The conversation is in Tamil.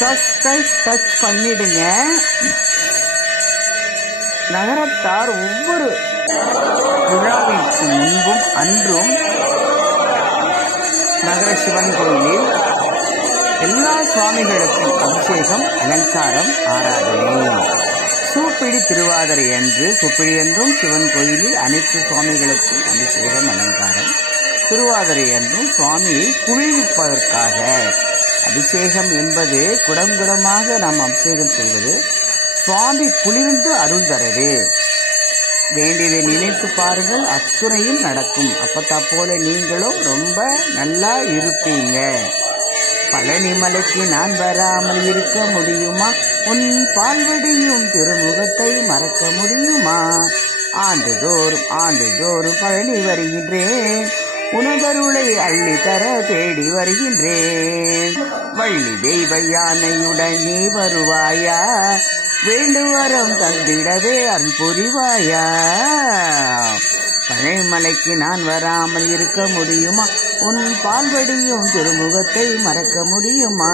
சப்ஸ்கிரைப் டச் பண்ணிடுங்க. நகரத்தார் ஒவ்வொரு விழாவிற்கு முன்பும் அன்றும் நகர சிவன் கோயிலில் எல்லா சுவாமிகளுக்கும் அபிஷேகம், அலங்காரம், ஆராதனை. சூப்பிடி திருவாதிரை அன்று, சூப்பிடி என்றும் சிவன் கோயிலில் அனைத்து சுவாமிகளுக்கும் அபிஷேகம், அலங்காரம். திருவாதிரை என்றும் சுவாமியை குளிர்விப்பதற்காக அபிஷேகம் என்பது குடங்குடமாக நாம் அபிஷேகம் செய்வது சுவாமி குளிர்ந்து அருள் தரவே. வேண்டியதை நினைத்து பாருங்கள், அத்துணையும் நடக்கும். அப்பத்தா போல நீங்களும் ரொம்ப நல்லா இருப்பீங்க. பழனிமலைக்கு நான் வராமல் இருக்க முடியுமா? உன் பால்வடியும் திருமுகத்தை மறக்க முடியுமா? ஆண்டுதோறும் பழனி வருகின்றேன், உனதருளை அள்ளி தர தேடி வருகின்றேன். வள்ளி தெய்வ யானையுடன் நீ வருவாயா? வேண்டுவரம் தந்திடவே அருள் புரிவாயா? பழனிமலைக்கு நான் வராமல் இருக்க முடியுமா? உன் பால்வடியும் திருமுகத்தை மறக்க முடியுமா?